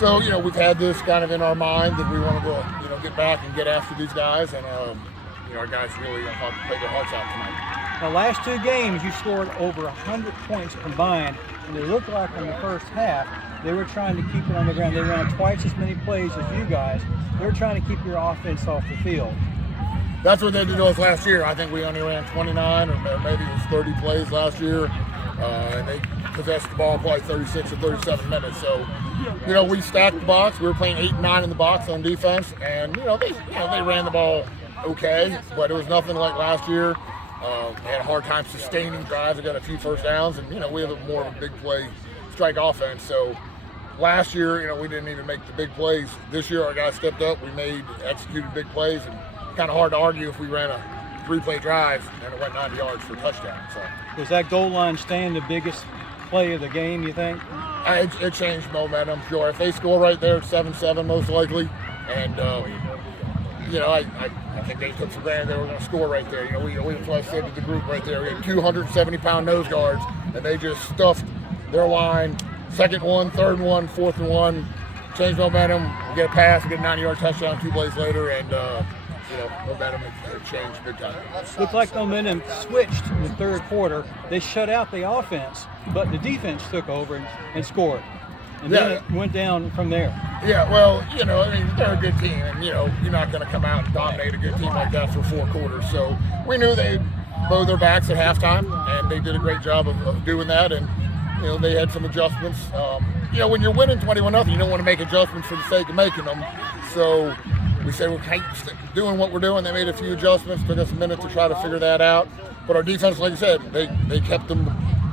So, we've had this kind of in our mind that we wanted to, get back and get after these guys, and our guys really played their hearts out tonight. The last two games, you scored over 100 points combined, and it looked like in the first half they were trying to keep it on the ground. They ran twice as many plays as you guys. They were trying to keep your offense off the field. That's what they did to us last year. I think we only ran 29 or maybe it was 30 plays last year, and they possessed the ball probably 36 or 37 minutes. So, we stacked the box. We were playing 8 and 9 in the box on defense, and they ran the ball okay, but it was nothing like last year. They had a hard time sustaining drives. They got a few first downs, and we have more of a big play strike offense. So last year, we didn't even make the big plays. This year, our guys stepped up. We executed big plays, and kind of hard to argue if we ran a 3-play drive and it went 90 yards for a touchdown. So was that goal line stand the biggest play of the game, you think? It changed momentum, sure. If they score right there, it's 7-7 most likely, and I think they took for granted they were going to score right there. That's what I said to the group right there. We had 270-pound nose guards, and they just stuffed their line. Second one, third one, fourth and one, changed momentum. We get a pass, we get a 90-yard touchdown 2 plays later, and momentum had changed big time. Looked like momentum switched in the third quarter. They shut out the offense, but the defense took over and scored. And then it went down from there. Yeah, well, they're a good team, and, you're not going to come out and dominate a good team like that for 4 quarters. So we knew they'd bow their backs at halftime, and they did a great job of doing that, and, they had some adjustments. When you're winning 21-0, you don't want to make adjustments for the sake of making them. So we said we're doing what we're doing. They made a few adjustments, took us a minute to try to figure that out. But our defense, like I said, they kept them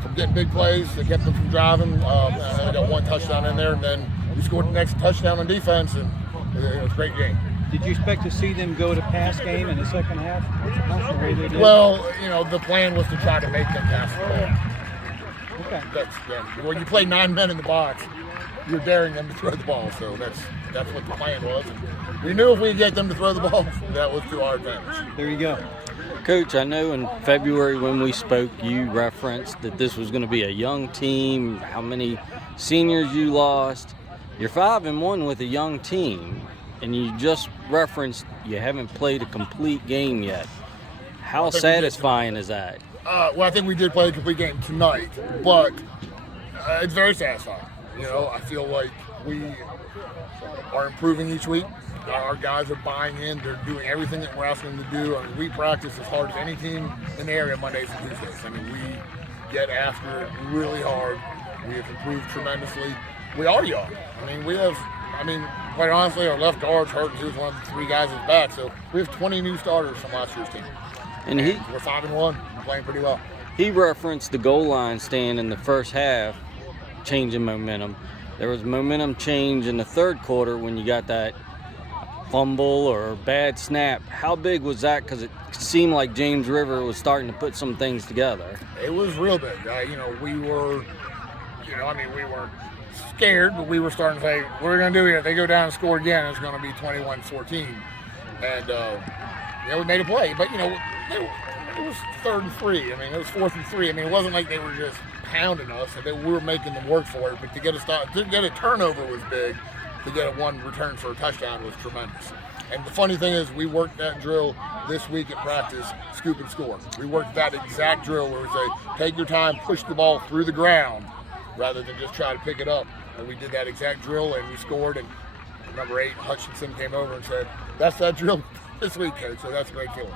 from getting big plays. They kept them from driving. They got 1 touchdown in there, and then we scored the next touchdown on defense, and it was a great game. Did you expect to see them go to pass game in the second half? The way they did? Well, the plan was to try to make them pass the ball. Okay. When you play 9 men in the box, you're daring them to throw the ball. So that's what the plan was. And we knew if we could get them to throw the ball, that was to our advantage. There you go. Coach, I know in February when we spoke, you referenced that this was going to be a young team, how many seniors you lost. You're 5-1 with a young team, and you just referenced you haven't played a complete game yet. How satisfying is that? Well, I think we did play a complete game tonight, but it's very satisfying. I feel like we are improving each week. Our guys are buying in. They're doing everything that we're asking them to do. I mean, we practice as hard as any team in the area Mondays and Tuesdays. I mean, we get after it really hard. We have improved tremendously. We are young. Quite honestly, our left guard's hurt, and he was one of the 3 guys that's back. So we have 20 new starters from last year's team. And we're 5-1. We're playing pretty well. He referenced the goal line stand in the first half, changing momentum. There was momentum change in the third quarter when you got that fumble or bad snap. How big was that? Because it seemed like James River was starting to put some things together. It was real big. We were, we weren't scared, but we were starting to say, what are we going to do here? If they go down and score again, it's going to be 21-14. And, we made a play. But, it was 3rd and 3. It was 4th and 3. It wasn't like they were just pounding us, and we were making them work for it. But to get a turnover was big. To get a 1 return for a touchdown was tremendous. And the funny thing is, we worked that drill this week at practice, scoop and score. We worked that exact drill where we say, take your time, push the ball through the ground, rather than just try to pick it up. And we did that exact drill, and we scored. And number 8, Hutchinson, came over and said, that's that drill this week, Coach. So that's a great feeling.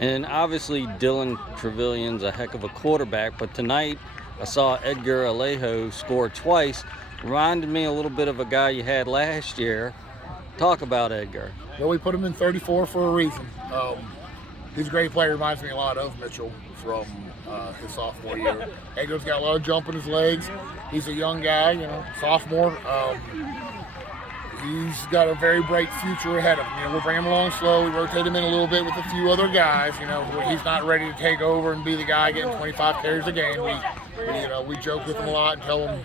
And obviously, Dylan Trevillion's a heck of a quarterback, but tonight I saw Edgar Alejo score twice. Reminded me a little bit of a guy you had last year. Talk about Edgar. Well, we put him in 34 for a reason. He's a great player. Reminds me a lot of Mitchell from his sophomore year. Edgar's got a lot of jump in his legs. He's a young guy, sophomore. He's got a very bright future ahead of him. We'll bring him along slow. We rotate him in a little bit with a few other guys. He's not ready to take over and be the guy getting 25 carries a game. We joke with him a lot and tell him,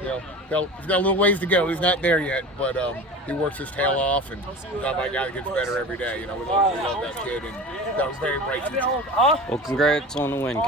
he's got a little ways to go. He's not there yet, but he works his tail off, and he's not a guy that gets better every day. We love that kid, and he's got a very bright future. Well, congrats on the win, Coach.